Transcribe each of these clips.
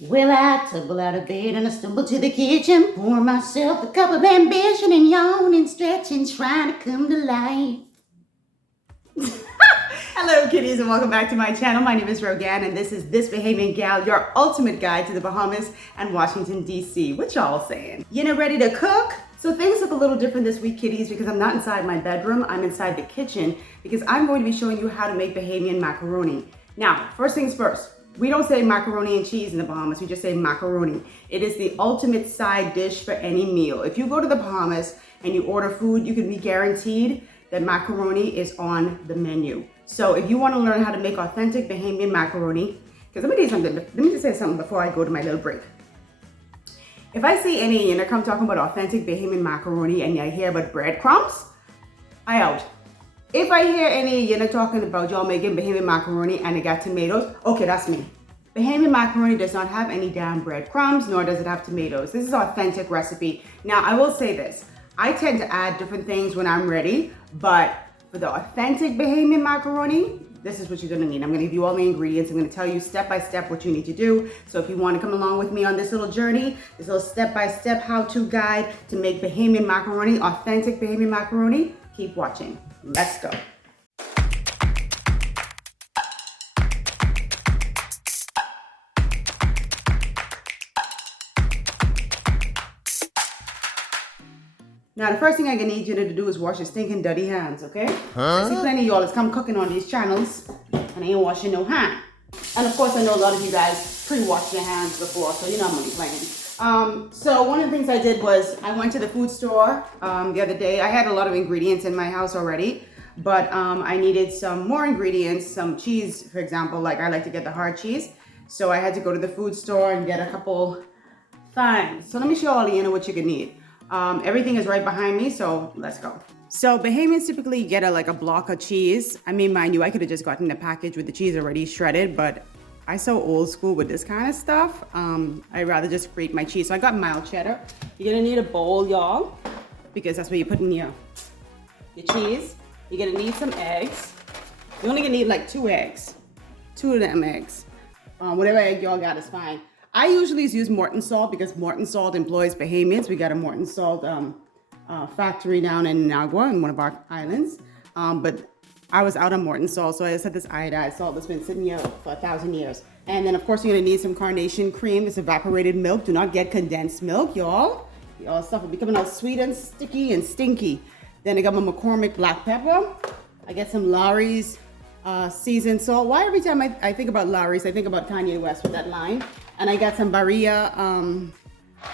Well, I tumble out of bed and I stumble to the kitchen, pour myself a cup of ambition and yawn and stretch and trying to come to life. Hello kitties and welcome back to my channel. My name is Rogan and this is This Bahamian Gyal, your ultimate guide to the Bahamas and Washington DC. What y'all saying? You know, ready to cook? So things look a little different this week, kitties, because I'm not inside my bedroom. I'm inside the kitchen because I'm going to be showing you how to make Bahamian macaroni. Now, first things first. We don't say macaroni and cheese in the Bahamas, we just say macaroni. It is the ultimate side dish for any meal. If you go to the Bahamas and you order food, you can be guaranteed that macaroni is on the menu. So if you want to learn how to make authentic Bahamian macaroni, because let me tell you something, let me just say something before I go to my little break. If I see any and I come talking about authentic Bahamian macaroni and I hear about breadcrumbs, I out. If I hear any talking about y'all making Bahamian macaroni and it got tomatoes, okay, that's me. Bahamian macaroni does not have any damn breadcrumbs, nor does it have tomatoes. This is an authentic recipe. Now, I will say this. I tend to add different things when I'm ready, but for the authentic Bahamian macaroni, this is what you're gonna need. I'm gonna give you all the ingredients. I'm gonna tell you step by step what you need to do. So if you wanna come along with me on this little journey, this little step-by-step how-to guide to make Bahamian macaroni, authentic Bahamian macaroni, keep watching. Let's go. Now, the first thing I'm gonna need you to do is wash your stinking dirty hands, okay? I see plenty of y'all that's come cooking on these channels and ain't washing no hand. And of course, I know a lot of you guys pre-washed your hands before, so you know I'm only playing. So one of the things I did was I went to the food store the other day. I had a lot of ingredients in my house already, but I needed some more ingredients, some cheese, for example, like I like to get the hard cheese. So I had to go to the food store and get a couple things. So let me show all you what you can need. Everything is right behind me, so let's go. So Bahamians typically get a block of cheese. I mean, mind you, I could have just gotten the package with the cheese already shredded, but I so old school with this kind of stuff. I'd rather just grate my cheese. So I got mild cheddar. You're gonna need a bowl, y'all, because that's where you put in your cheese. You're gonna need some eggs. You're only gonna need like 2 eggs. 2 of them eggs. Whatever egg y'all got is fine. I usually use Morton salt because Morton salt employs Bahamians. We got a Morton salt factory down in Nagua, in one of our islands. But I was out on Morton salt, so I just had this iodized salt that's been sitting here for 1,000 years. And then of course you're gonna need some Carnation Cream. It's evaporated milk. Do not get condensed milk, y'all. Y'all stuff will be coming out sweet and sticky and stinky. Then I got my McCormick black pepper. I get some Lawry's seasoned salt. Why every time I think about Lawry's, I think about Kanye West with that line. And I got some Barilla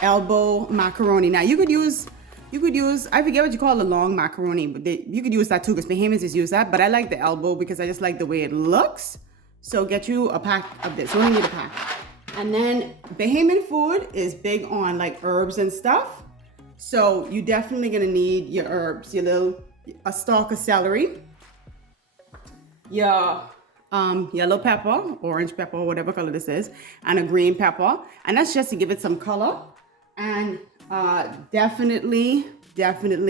elbow macaroni. Now you could use, I forget what you call the long macaroni, but you could use that too because Bahamians just use that. But I like the elbow because I just like the way it looks. So get you a pack of this. You only need a pack. And then Bahamian food is big on like herbs and stuff. So you definitely gonna need your herbs, a stalk of celery, your yellow pepper, orange pepper, whatever color this is, and a green pepper. And that's just to give it some color. And definitely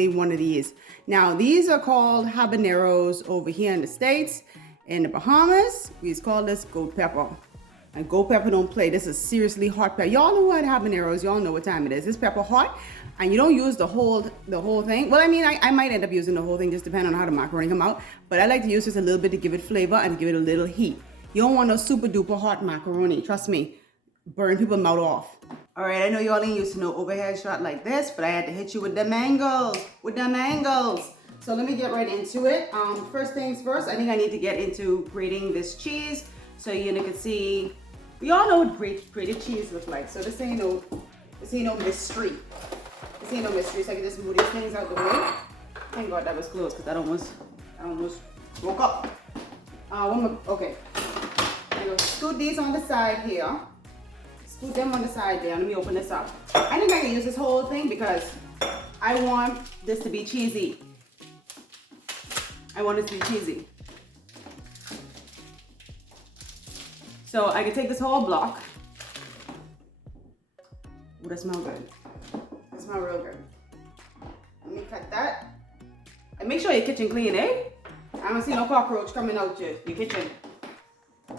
one of these. Now, these are called habaneros over here in the States. In the Bahamas, we just call this goat pepper. And goat pepper don't play. This is seriously hot pepper. Y'all know what habaneros, y'all know what time it is. This pepper hot, and you don't use the whole thing. Well, I mean, I might end up using the whole thing, just depending on how the macaroni come out. But I like to use just a little bit to give it flavor and give it a little heat. You don't want no super duper hot macaroni. Trust me, burn people's mouth off. All right, I know y'all ain't used to no overhead shot like this, but I had to hit you with them angles, So let me get right into it. First things first, I think I need to get into grating this cheese. So you can see, we all know what grated cheese looks like. So this ain't no mystery. This ain't no mystery. So I can just move these things out the way. Thank God that was close because I almost woke up. Okay. I'm gonna scoot these on the side here. Scoot them on the side there. Let me open this up. I think I can use this whole thing because I want this to be cheesy. I want it to be cheesy. So I can take this whole block. Ooh, that smells good. That smells real good. Let me cut that. And make sure your kitchen clean, eh? I don't see no cockroach coming out your kitchen. So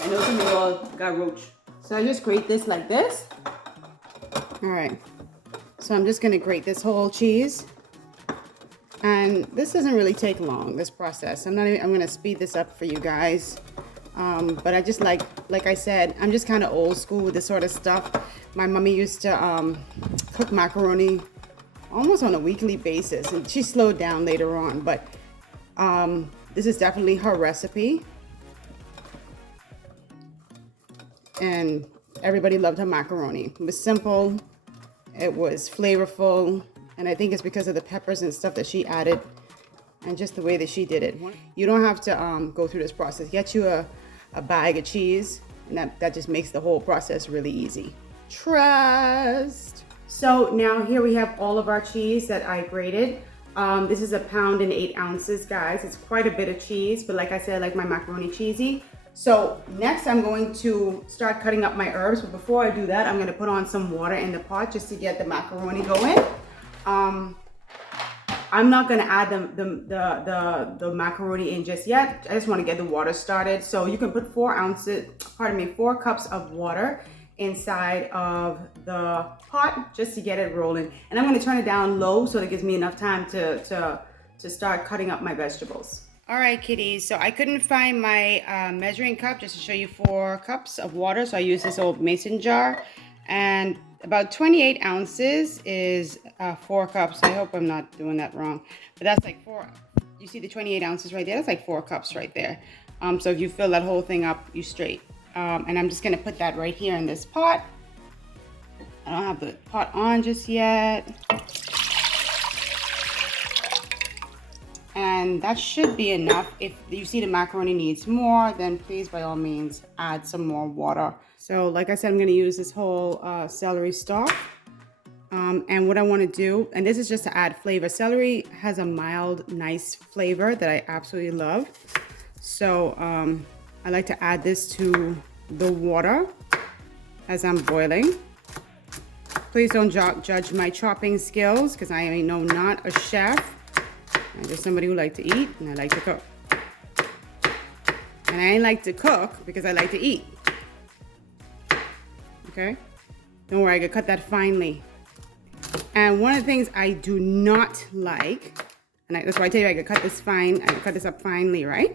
I know some of y'all got roach. So I just grate this like this. All right. So I'm just gonna grate this whole cheese. And this doesn't really take long, this process. I'm gonna speed this up for you guys. But I just like I said, I'm just kind of old school with this sort of stuff. My mommy used to cook macaroni almost on a weekly basis, and she slowed down later on, but this is definitely her recipe. And everybody loved her macaroni. It was simple, it was flavorful, and I think it's because of the peppers and stuff that she added and just the way that she did it. You don't have to go through this process. Get you a bag of cheese, and that just makes the whole process really easy. Trust. So now here we have all of our cheese that I grated. This is 1 pound and 8 ounces, guys. It's quite a bit of cheese, but like I said, I like my macaroni cheesy. So next I'm going to start cutting up my herbs, but before I do that, I'm gonna put on some water in the pot just to get the macaroni going. I'm not gonna add the macaroni in just yet. I just wanna get the water started. So you can put 4 cups of water inside of the pot just to get it rolling. And I'm gonna turn it down low so it gives me enough time to start cutting up my vegetables. All right, kiddies, so I couldn't find my measuring cup just to show you 4 cups of water. So I used this old mason jar, and about 28 ounces is 4 cups. I hope I'm not doing that wrong, but that's like 4. You see the 28 ounces right there? That's like 4 cups right there. So if you fill that whole thing up, you straight. And I'm just gonna put that right here in this pot. I don't have the pot on just yet. And that should be enough. If you see the macaroni needs more, then please, by all means, add some more water. So like I said, I'm gonna use this whole celery stalk. And what I wanna do, and this is just to add flavor. Celery has a mild, nice flavor that I absolutely love. So I like to add this to the water as I'm boiling. Please don't judge my chopping skills, because I am not a chef. I'm just somebody who likes to eat, and I like to cook. And I ain't like to cook because I like to eat. Okay? Don't worry, I can cut that finely. And one of the things I do not like, and that's why I tell you I can cut this up finely, right?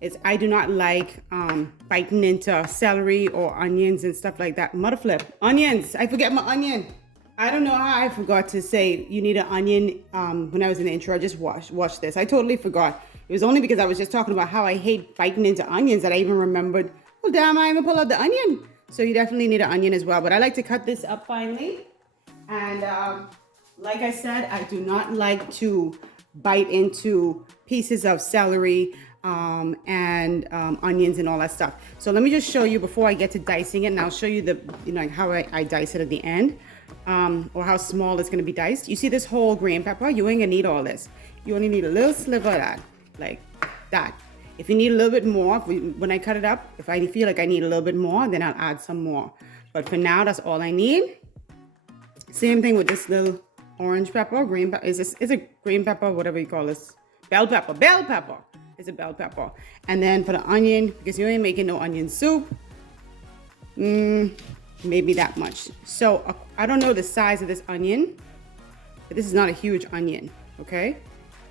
Is I do not like biting into celery or onions and stuff like that. Mother flip. Onions! I forget my onion. I don't know how I forgot to say you need an onion when I was in the intro. I just watched this. I totally forgot. It was only because I was just talking about how I hate biting into onions that I even remembered, well, damn, I even pull out the onion. So you definitely need an onion as well. But I like to cut this up finely. And like I said, I do not like to bite into pieces of celery and onions and all that stuff. So let me just show you before I get to dicing it, and I'll show you how I dice it at the end. Or how small it's gonna be diced. You see this whole green pepper? You ain't gonna need all this. You only need a little sliver of that, like that. If you need a little bit more, when I cut it up, if I feel like I need a little bit more, then I'll add some more. But for now, that's all I need. Same thing with this little orange pepper, green pepper. Is a green pepper, whatever you call this. Bell pepper. It's a bell pepper. And then for the onion, because you ain't making no onion soup, maybe that much. So I don't know the size of this onion, but this is not a huge onion, okay?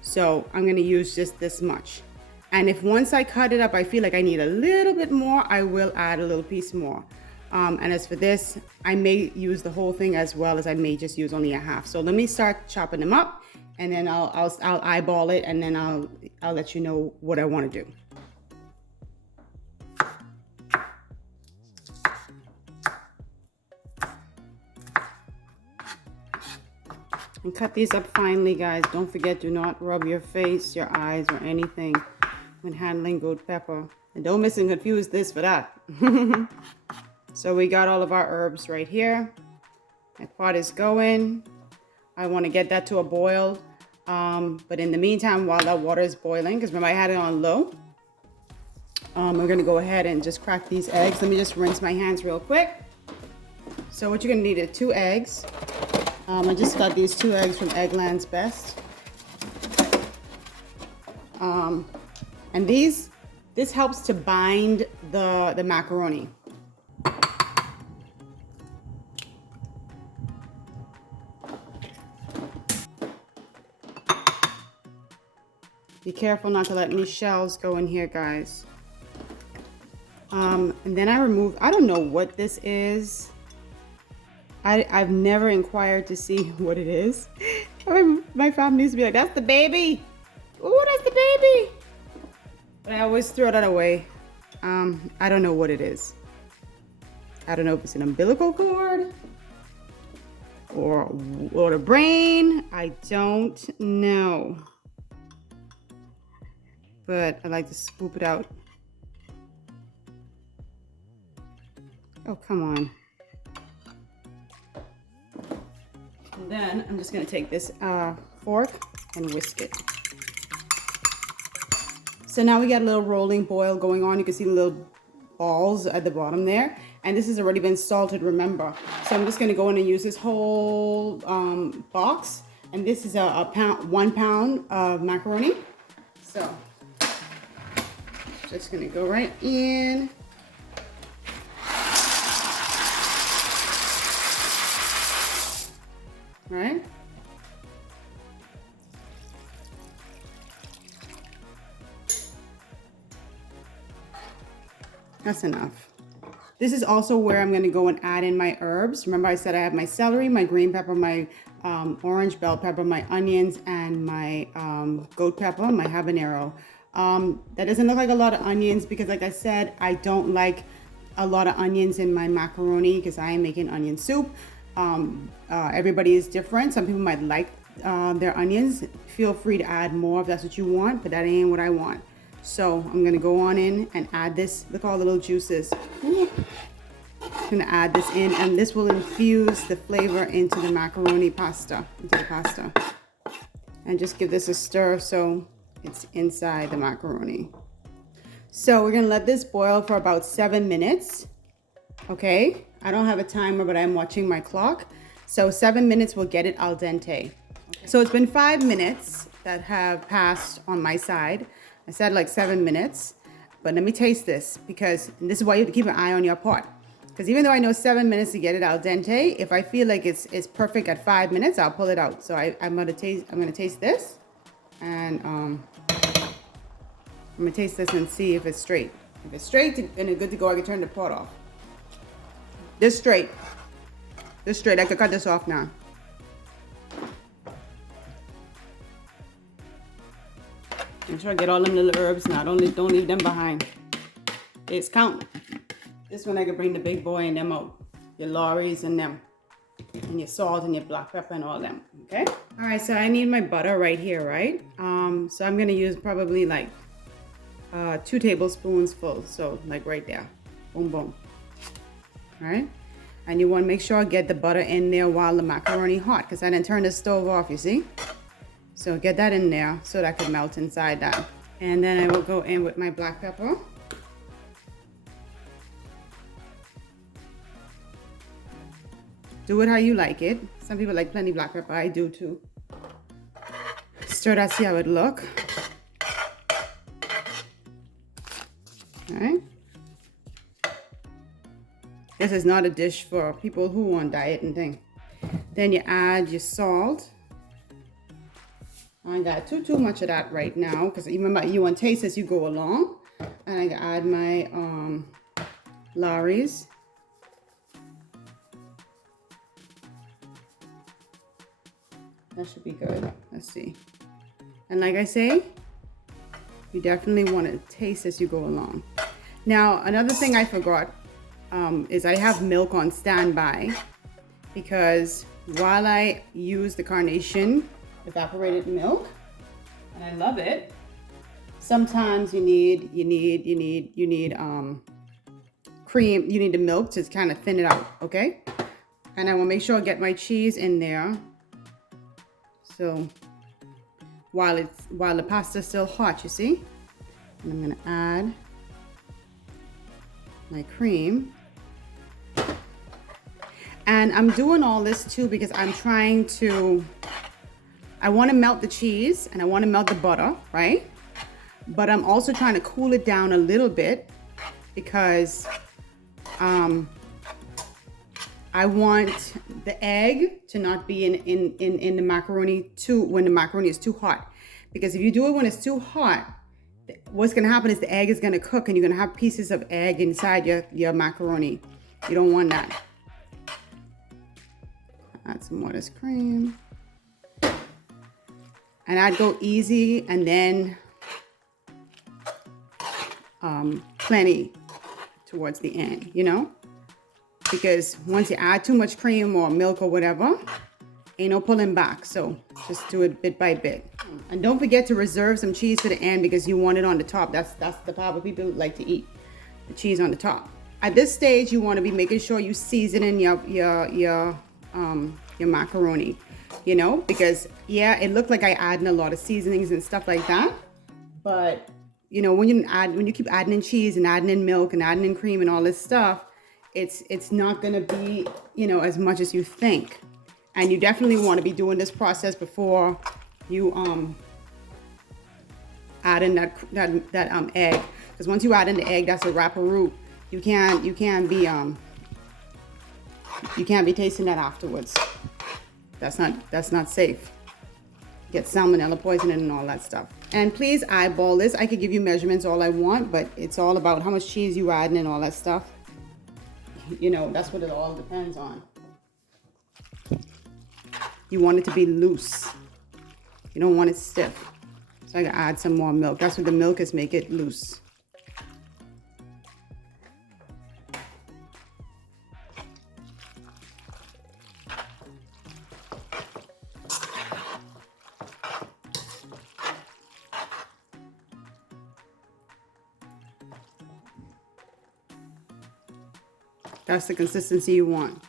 So I'm gonna use just this much. And if once I cut it up, I feel like I need a little bit more, I will add a little piece more. And as for this, I may use the whole thing as well as I may just use only a half. So let me start chopping them up, and then I'll eyeball it, and then I'll let you know what I wanna do. And cut these up finely, guys. Don't forget, do not rub your face, your eyes, or anything when handling goat pepper. And don't miss and confuse this for that. So we got all of our herbs right here. My pot is going. I want to get that to a boil. But in the meantime, while that water is boiling, because remember I had it on low, we're going to go ahead and just crack these eggs. Let me just rinse my hands real quick. So what you're going to need are 2 eggs. I just got these 2 eggs from Eggland's Best. And this helps to bind the macaroni. Be careful not to let any shells go in here, guys. And then I don't know what this is. I've never inquired to see what it is. My family used to be like, that's the baby. Ooh, that's the baby. But I always throw that away. I don't know what it is. I don't know if it's an umbilical cord or the brain. I don't know. But I like to scoop it out. Oh, come on. And then I'm just gonna take this fork and whisk it. So now we got a little rolling boil going on. You can see the little balls at the bottom there. And this has already been salted, remember. So I'm just gonna go in and use this whole box. And this is a 1 pound of macaroni. So just gonna go right in. Right? That's enough. This is also where I'm going to go and add in my herbs. Remember I said I have my celery, my green pepper, my orange bell pepper, my onions, and my goat pepper, my habanero. That doesn't look like a lot of onions because, like I said, I don't like a lot of onions in my macaroni because I am making onion soup. Everybody is different. Some people might like their onions. Feel free to add more if that's what you want, but that ain't what I want. So I'm gonna go on in and add this. Look at all the little juices. I'm gonna add this in, and this will infuse the flavor into the macaroni pasta, and just give this a stir so it's inside the macaroni. So we're gonna let this boil for about 7 minutes. Okay, I don't have a timer, but I'm watching my clock. So 7 minutes will get it al dente. So it's been 5 minutes that have passed on my side. I said like 7 minutes, but let me taste this because this is why you have to keep an eye on your pot. Because even though I know 7 minutes to get it al dente, if I feel like it's perfect at 5 minutes, I'll pull it out. So I'm gonna taste this, and I'm gonna taste this and see if it's straight. If it's straight and it's good to go, I can turn the pot off. This straight. I can cut this off now. Make sure I get all them little herbs now. Don't leave them behind. It's count. This one I can bring the big boy and them out. Your Lawrys and them. And your salt and your black pepper and all them. Okay? Alright, so I need my butter right here, right? So I'm gonna use probably like 2 tablespoons full. So like right there. Boom, boom. Alright? And you want to make sure I get the butter in there while the macaroni hot, because I didn't turn the stove off, you see? So get that in there so that could melt inside that. And then I will go in with my black pepper. Do it how you like it. Some people like plenty black pepper. I do too. Stir that, see how it look. All right. This is not a dish for people who on diet and thing. Then you add your salt. I got too much of that right now because remember you want to taste as you go along. And I add my Lawry's. That should be good. Let's see. And like I say, you definitely want to taste as you go along. Now another thing I forgot is I have milk on standby because while I use the Carnation evaporated milk, and I love it, sometimes you need cream, you need the milk to kind of thin it out, okay? And I will make sure I get my cheese in there. So while the pasta's still hot, you see? And I'm gonna add my cream. And I'm doing all this too because I want to melt the cheese and I want to melt the butter, right? But I'm also trying to cool it down a little bit because I want the egg to not be in the macaroni when the macaroni is too hot. because if you do it when it's too hot, what's gonna happen is the egg is gonna cook and you're gonna have pieces of egg inside your macaroni. You don't want that. Add some more of this cream. And I'd go easy and then plenty towards the end, you know? Because once you add too much cream or milk or whatever, ain't no pulling back. So just do it bit by bit. And don't forget to reserve some cheese for the end because you want it on the top. That's the part where people like to eat, the cheese on the top. At this stage, you want to be making sure you season your macaroni, you know, because yeah, it looked like I added a lot of seasonings and stuff like that, but you know, when you keep adding in cheese and adding in milk and adding in cream and all this stuff, it's not gonna be, you know, as much as you think. And you definitely want to be doing this process before you add in that egg, because once you add in the egg, that's a wrapperoo. You can't be tasting that afterwards. That's not safe. Get salmonella poisoning and all that stuff. And please eyeball this. I could give you measurements all I want, but it's all about how much cheese you add and all that stuff. You know, that's what it all depends on. You want it to be loose. You don't want it stiff. So I gotta add some more milk. That's what the milk is, make it loose. That's the consistency you want.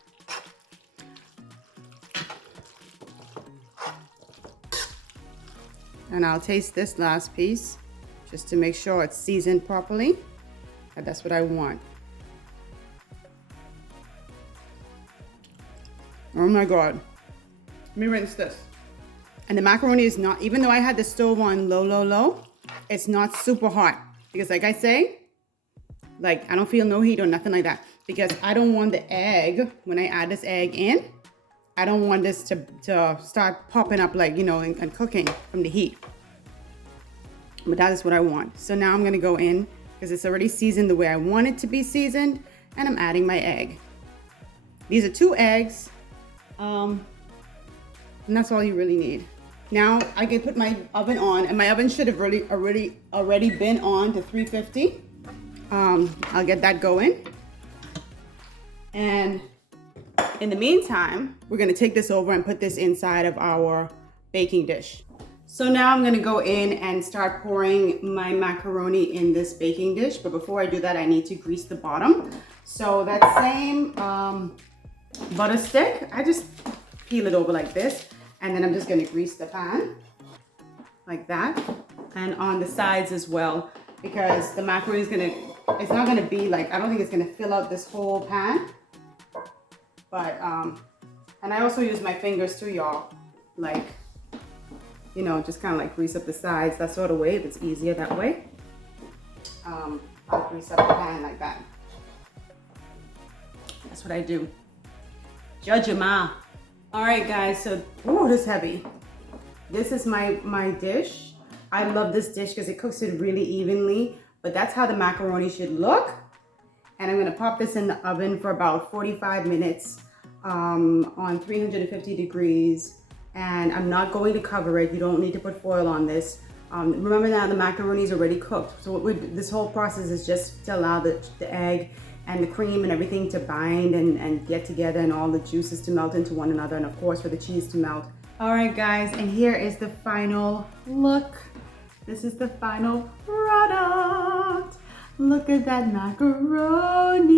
And I'll taste this last piece just to make sure it's seasoned properly. And that's what I want. Oh my God. Let me rinse this. And the macaroni is not, even though I had the stove on low, it's not super hot. Because like I say, like I don't feel no heat or nothing like that. Because I don't want the egg, when I add this egg in, I don't want this to start popping up like, you know, and cooking from the heat. But that is what I want. So now I'm gonna go in, because it's already seasoned the way I want it to be seasoned, and I'm adding my egg. These are 2 eggs, and that's all you really need. Now I can put my oven on, and my oven should have already been on to 350. I'll get that going. And in the meantime, we're gonna take this over and put this inside of our baking dish. So now I'm gonna go in and start pouring my macaroni in this baking dish. But before I do that, I need to grease the bottom. So that same butter stick, I just peel it over like this. And then I'm just gonna grease the pan like that. And on the sides as well, because the macaroni is it's not gonna be like, I don't think it's gonna fill out this whole pan. But, and I also use my fingers too, y'all. Like, you know, just kind of like grease up the sides, that sort of way, if it's easier that way. I'll grease up the pan like that. That's what I do. Judge your ma. All right, guys, so, ooh, this is heavy. This is my dish. I love this dish because it cooks it really evenly, but that's how the macaroni should look. And I'm gonna pop this in the oven for about 45 minutes on 350 degrees. And I'm not going to cover it. You don't need to put foil on this. Remember now the macaroni is already cooked. So this whole process is just to allow the egg and the cream and everything to bind and get together and all the juices to melt into one another. And of course for the cheese to melt. All right, guys, and here is the final look. This is the final product. Look at that macaroni.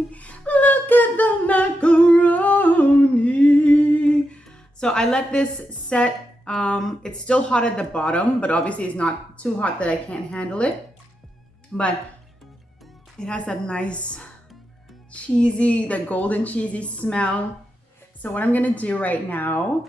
Look at the macaroni. So I let this set. It's still hot at the bottom, but obviously it's not too hot that I can't handle it. But it has that nice cheesy, the golden cheesy smell. So what I'm gonna do right now,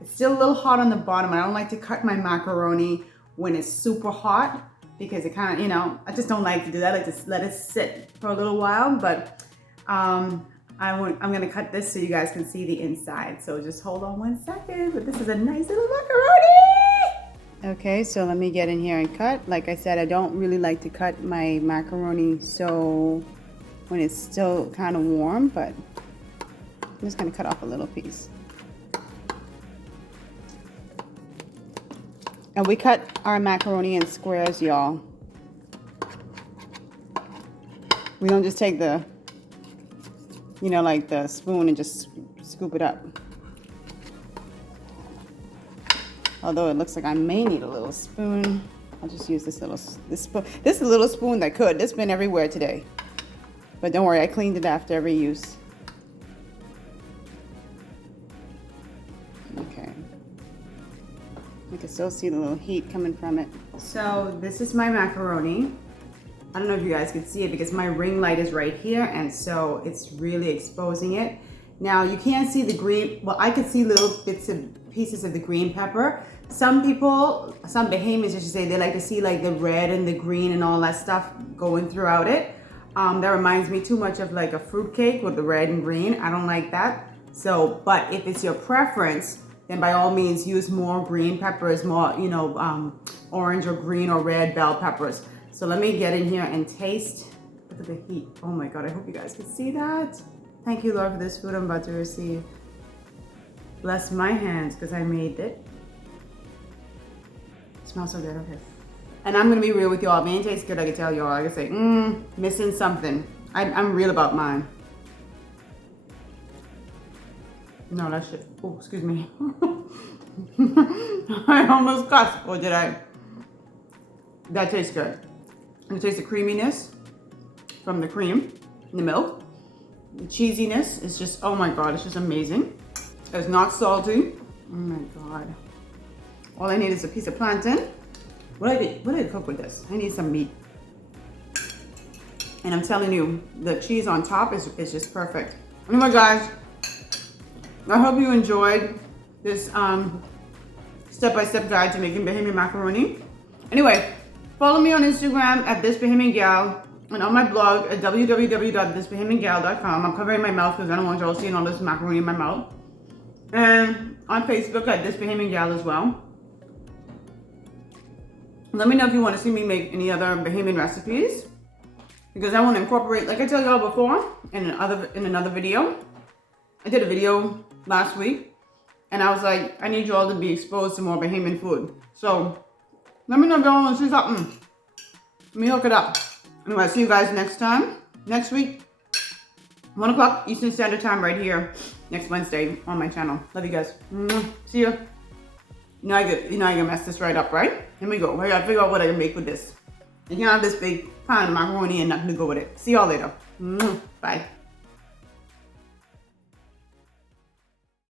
it's still a little hot on the bottom. I don't like to cut my macaroni when it's super hot, because it kind of, you know, I just don't like to do that. I just let it sit for a little while, but I'm gonna cut this so you guys can see the inside. So just hold on 1 second, but this is a nice little macaroni. Okay, so let me get in here and cut. Like I said, I don't really like to cut my macaroni so when it's still kind of warm, but I'm just gonna cut off a little piece. And we cut our macaroni in squares, y'all. We don't just take the, you know, like the spoon and just scoop it up. Although it looks like I may need a little spoon. I'll just use this spoon. This is a little spoon that could. It's been everywhere today. But don't worry, I cleaned it after every use. Okay. You can still see the little heat coming from it. So this is my macaroni. I don't know if you guys can see it because my ring light is right here, and so it's really exposing it. Now you can't see the green, well, I could see little bits of pieces of the green pepper. Some people, some Bahamians I should say, they like to see like the red and the green and all that stuff going throughout it. That reminds me too much of like a fruit cake with the red and green. I don't like that. So, but if it's your preference, then by all means use more green peppers, more, you know, orange or green or red bell peppers. So let me get in here and taste. Look at the heat. Oh my God, I hope you guys can see that. Thank you, Lord, for this food I'm about to receive. Bless my hands because I made it. It smells so good, okay. And I'm gonna be real with y'all. If it ain't taste good, I can tell y'all. I can say, missing something. I'm real about mine. No, that shit. Oh, excuse me. I almost cussed. Or did I? That tastes good. I can taste the creaminess from the cream and the milk. The cheesiness is just, oh my God, it's just amazing. It's not salty. Oh my God. All I need is a piece of plantain. What did I cook with this? I need some meat. And I'm telling you, the cheese on top is just perfect. Anyway, guys, I hope you enjoyed this step-by-step guide to making Bahamian macaroni. Anyway, follow me on Instagram at This Bahamian Gyal and on my blog at www.thisbahamiangyal.com. I'm covering my mouth because I don't want y'all seeing all this macaroni in my mouth. And on Facebook at This Bahamian Gyal as well. Let me know if you want to see me make any other Bahamian recipes, because I want to incorporate, like I told y'all before, in another video. I did a video last week, and I was like, I need y'all to be exposed to more Bahamian food. So let me know if y'all want to see something. Let me hook it up. Anyway, I'll see you guys next week, 1 o'clock Eastern Standard Time right here, next Wednesday on my channel. Love you guys. See ya. You know I can mess this right up, right? Here we go. I gotta figure out what I can make with this. You can have this big pan of macaroni and nothing to go with it. See y'all later. Bye.